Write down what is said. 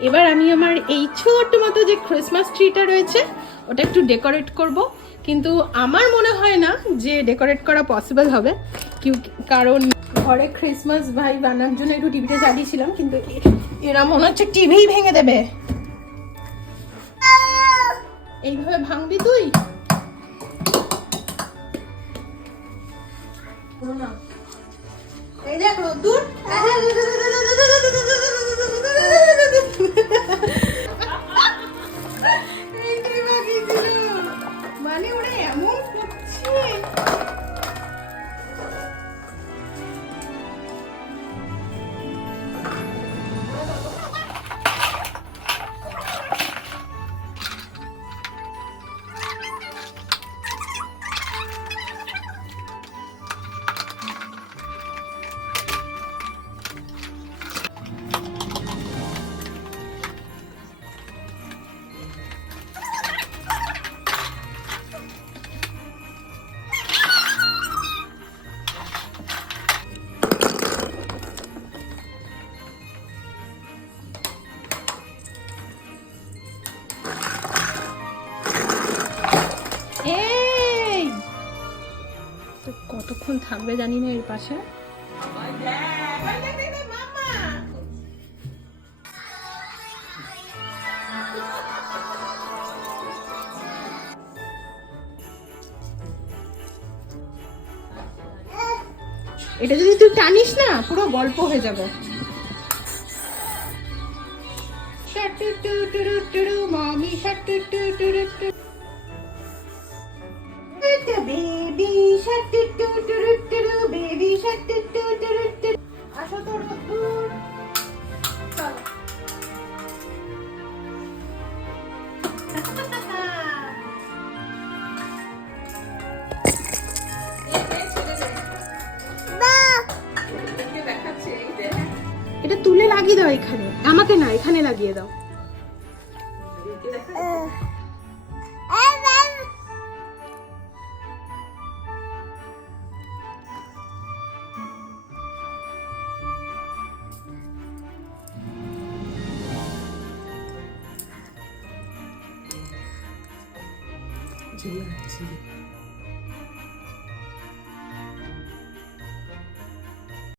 এবার আমি আমার এই ছোট মতো যে ক্রিসমাস ট্রিটা রয়েছে ওটা একটু ডেকোরেট করব, কিন্তু আমার মনে হয় না যে ডেকোরেট করা পসিবল হবে, কারণ ঘরে ক্রিসমাস ভাই বানানোর জন্য একটু টিভিটা চালিয়েছিলাম, কিন্তু এরা মনে হচ্ছে টিভিই ভেঙে দেবে। এইভাবে ভাঙবি তুই? এই দেখ রোদ্দুর, মানে ওরা এমন করছে। কতক্ষণ থাকবে জানি না এর পাশে। এটা যদি তুই টানিস না পুরো গল্প হয়ে যাবে। মামি বেবি বেবি আসো তোর এটা তুলে লাগিয়ে দাও এখানে, আমাকে না এখানে লাগিয়ে দাও। জি